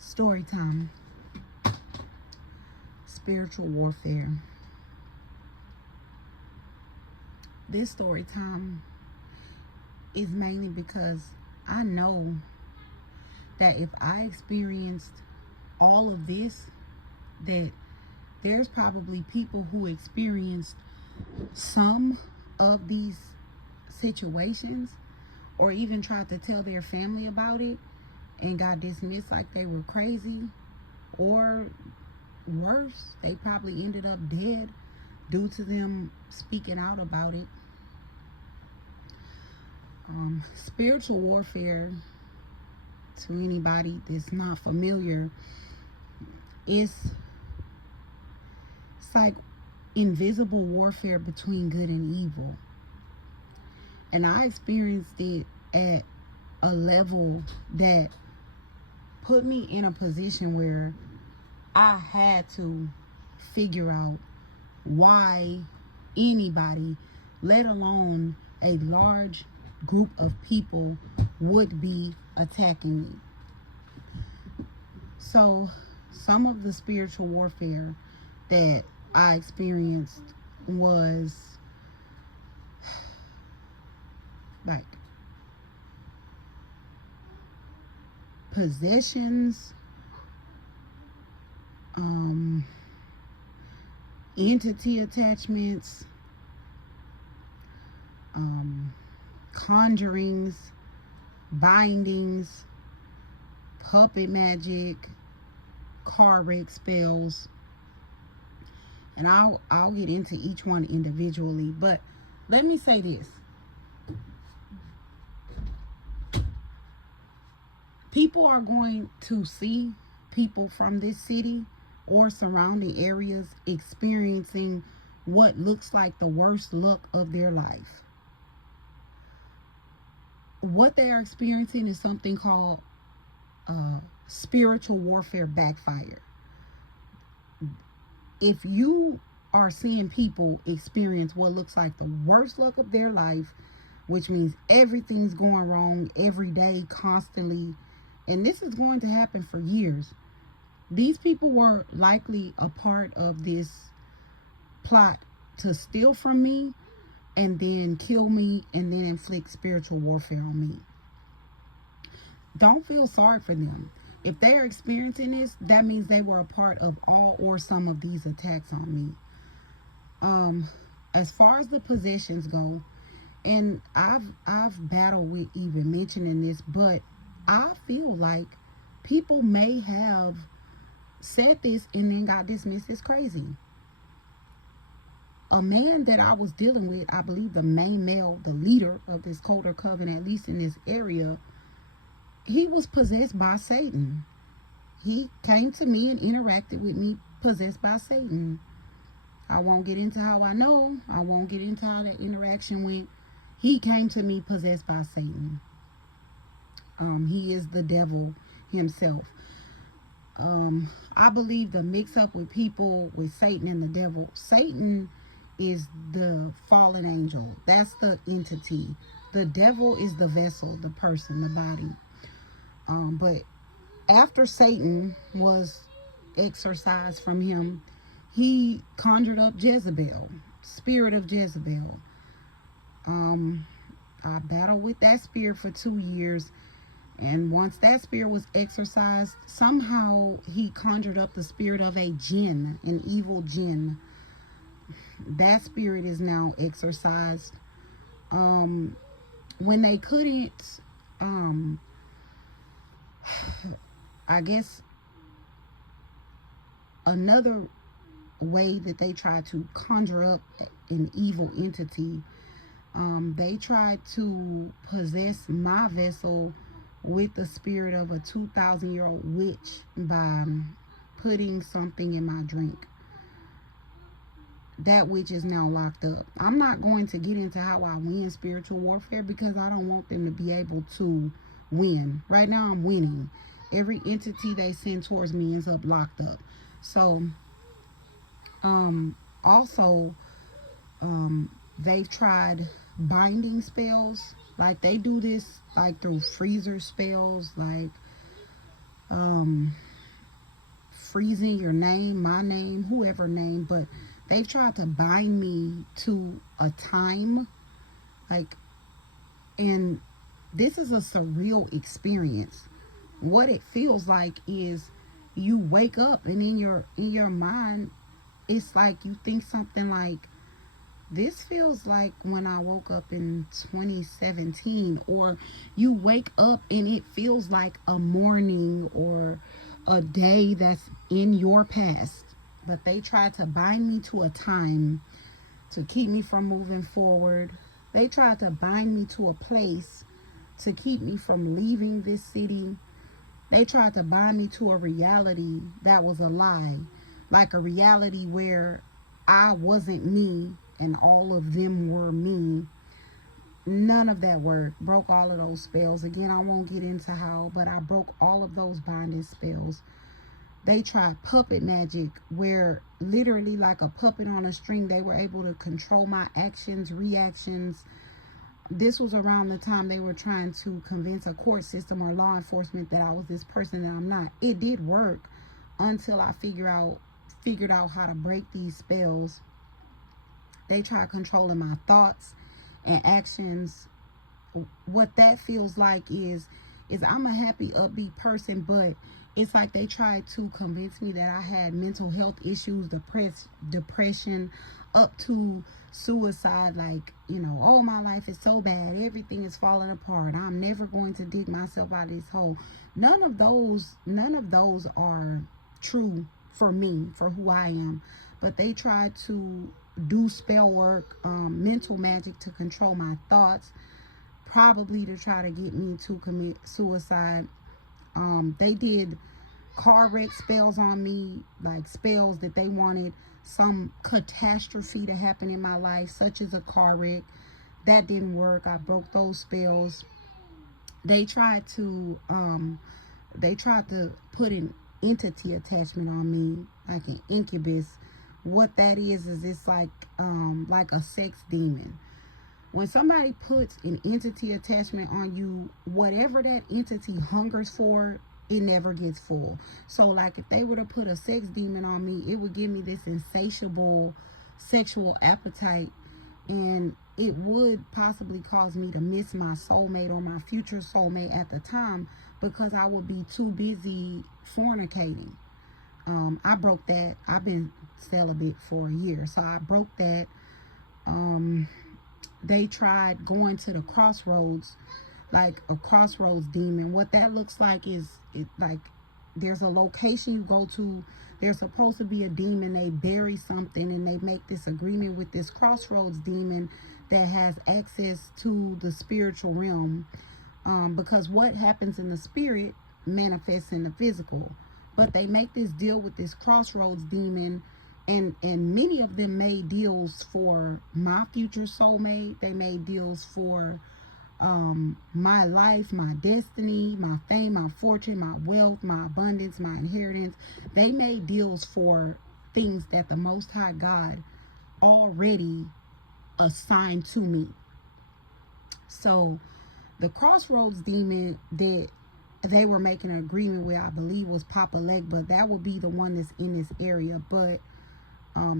Story time. Spiritual warfare. This story time is mainly because I know that if I experienced all of this, that there's probably people who experienced some of these situations or even tried to tell their family about it and got dismissed like they were crazy, or worse, they probably ended up dead due to them speaking out about it. Spiritual warfare, to anybody that's not familiar, is it's like invisible warfare between good and evil. And I experienced it at a level that put me in a position where I had to figure out why anybody, let alone a large group of people, would be attacking me. So some of the spiritual warfare that I experienced was like possessions, entity attachments, conjurings, bindings, puppet magic, car wreck spells, and I'll get into each one individually. But let me say this: people are going to see people from this city or surrounding areas experiencing what looks like the worst luck of their life. What they are experiencing is something called spiritual warfare backfire. If you are seeing people experience what looks like the worst luck of their life, which means everything's going wrong every day, constantly, and this is going to happen for years. These people were likely a part of this plot to steal from me and then kill me and then inflict spiritual warfare on me. Don't feel sorry for them. If they are experiencing this, that means they were a part of all or some of these attacks on me. As far as the possessions go, and I've battled with even mentioning this, but I feel like people may have said this and then got dismissed as crazy. A man that I was dealing with, I believe the main male, the leader of this Colder Coven, at least in this area, he was possessed by Satan. He came to me and interacted with me possessed by Satan. I won't get into how I know. I won't get into how that interaction went. He came to me possessed by Satan. He is the devil himself. I believe the mix up with people with Satan and the devil. Satan is the fallen angel. That's the entity. The devil is the vessel, the person, the body. But after Satan was exorcised from him, he conjured up Jezebel, spirit of Jezebel. I battled with that spirit for 2 years. And once that spirit was exorcised, somehow he conjured up the spirit of a jinn, an evil jinn. That spirit is now exorcised. When they couldn't, I guess another way that they tried to conjure up an evil entity, they tried to possess my vessel with the spirit of a 2,000-year-old witch by putting something in my drink. That witch is now locked up. I'm not going to get into how I win spiritual warfare because I don't want them to be able to win. Right now I'm winning. Every entity they send towards me ends up locked up. So also they've tried binding spells. They do this through freezer spells, freezing your name, my name, whoever name, but they've tried to bind me to a time, like, and this is a surreal experience. What it feels like is you wake up and in your mind it's like you think something like, this feels like when I woke up in 2017, or you wake up and it feels like a morning or a day that's in your past. But they tried to bind me to a time to keep me from moving forward. They tried to bind me to a place to keep me from leaving this city. They tried to bind me to a reality that was a lie, like a reality where I wasn't me and all of them were me. None of that worked. Broke all of those spells. Again, I won't get into how, but I broke all of those binding spells. They tried puppet magic, where literally, like a puppet on a string, they were able to control my actions, reactions. This was around the time they were trying to convince a court system or law enforcement that I was this person that I'm not. It did work until I figured out how to break these spells. They tried controlling my thoughts and actions. What that feels like is I'm a happy, upbeat person, but it's like they tried to convince me that I had mental health issues, depression, up to suicide. Like, oh, my life is so bad, everything is falling apart, I'm never going to dig myself out of this hole. None of those are true for me, for who I am. But they tried to do spell work, mental magic to control my thoughts, probably to try to get me to commit suicide. They did car wreck spells on me, like spells that they wanted some catastrophe to happen in my life, such as a car wreck. That didn't work. I broke those spells. They tried to put an entity attachment on me, like an incubus. What that is it's like a sex demon. When somebody puts an entity attachment on you, whatever that entity hungers for, it never gets full. So like if they were to put a sex demon on me, it would give me this insatiable sexual appetite, and it would possibly cause me to miss my soulmate or my future soulmate at the time, because I would be too busy fornicating. I broke that. I've been celibate for a year, so I broke that. They tried going to the crossroads, like a crossroads demon. What that looks like is like there's a location you go to, there's supposed to be a demon, they bury something, and they make this agreement with this crossroads demon that has access to the spiritual realm, because what happens in the spirit manifests in the physical. But they make this deal with this crossroads demon, and many of them made deals for my future soulmate. They made deals for my life, my destiny, my fame, my fortune, my wealth, my abundance, my inheritance. They made deals for things that the Most High God already assigned to me. So the crossroads demon that they were making an agreement with, I believe, was Papa Legba. That would be the one that's in this area. But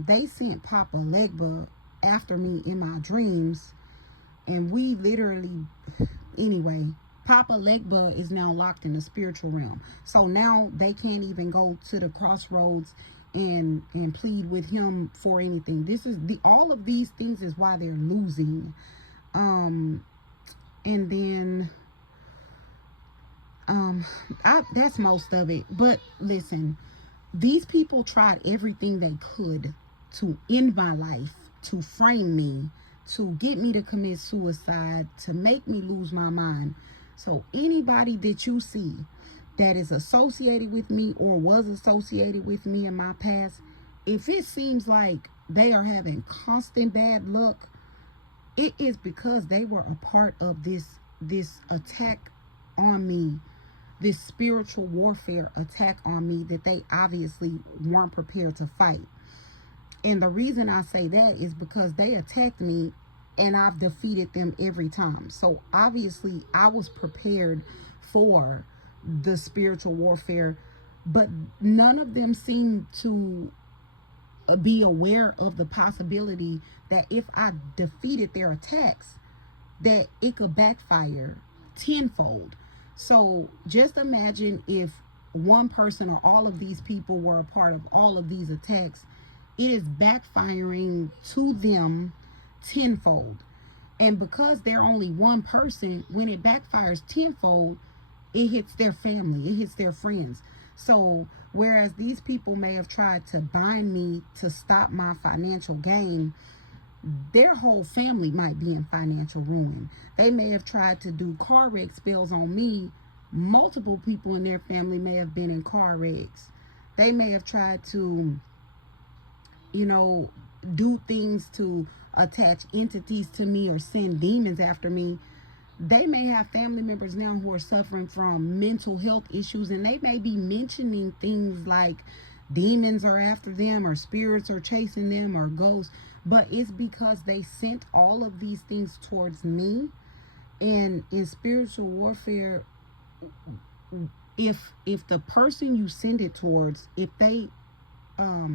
they sent Papa Legba after me in my dreams, and we literally, anyway, Papa Legba is now locked in the spiritual realm. So now they can't even go to the crossroads and plead with him for anything. This is all of these things is why they're losing. And then that's most of it. But listen, these people tried everything they could to end my life, to frame me, to get me to commit suicide, to make me lose my mind. So anybody that you see that is associated with me or was associated with me in my past, if it seems like they are having constant bad luck, it is because they were a part of this attack on me, this spiritual warfare attack on me that they obviously weren't prepared to fight. And the reason I say that is because they attacked me and I've defeated them every time. So obviously I was prepared for the spiritual warfare. but none of them seem to be aware of the possibility that if I defeated their attacks, that it could backfire tenfold. So just imagine if one person or all of these people were a part of all of these attacks, it is backfiring to them tenfold. And because they're only one person, when it backfires tenfold, it hits their family, it hits their friends. So whereas these people may have tried to bind me to stop my financial gain, their whole family might be in financial ruin. They may have tried to do car wreck spells on me. Multiple people in their family may have been in car wrecks. They may have tried to, you know, do things to attach entities to me or send demons after me. They may have family members now who are suffering from mental health issues, and they may be mentioning things like demons are after them or spirits are chasing them or ghosts, but it's because they sent all of these things towards me. And in spiritual warfare, if the person you send it towards, if they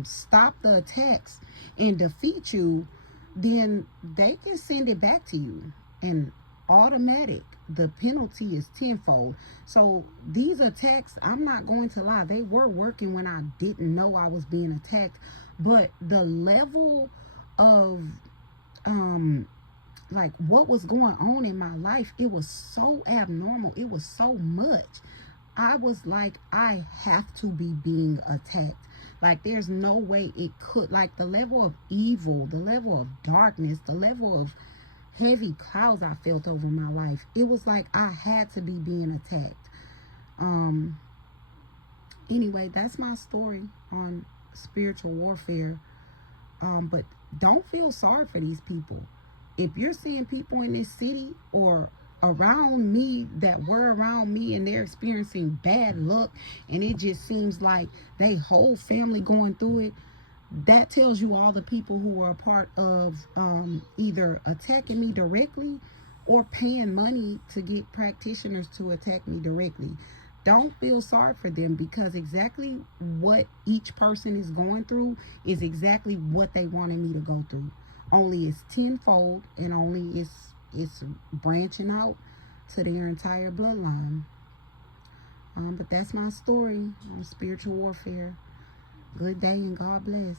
stop the attacks and defeat you, then they can send it back to you, and automatic, the penalty is tenfold. So these attacks, I'm not going to lie, they were working when I didn't know I was being attacked, but the level of like what was going on in my life, it was so abnormal, it was so much. I was like, I have to be being attacked. Like, there's no way it could. Like, the level of evil, the level of darkness, the level of heavy clouds I felt over my life, it was like I had to be being attacked. Um, anyway, that's my story on spiritual warfare. But don't feel sorry for these people. If you're seeing people in this city or around me that were around me and they're experiencing bad luck, and it just seems like they whole family going through it, that tells you all the people who were a part of either attacking me directly or paying money to get practitioners to attack me directly. Don't feel sorry for them, because exactly what each person is going through is exactly what they wanted me to go through. Only it's tenfold, and only it's branching out to their entire bloodline. But that's my story on spiritual warfare. Good day and God bless.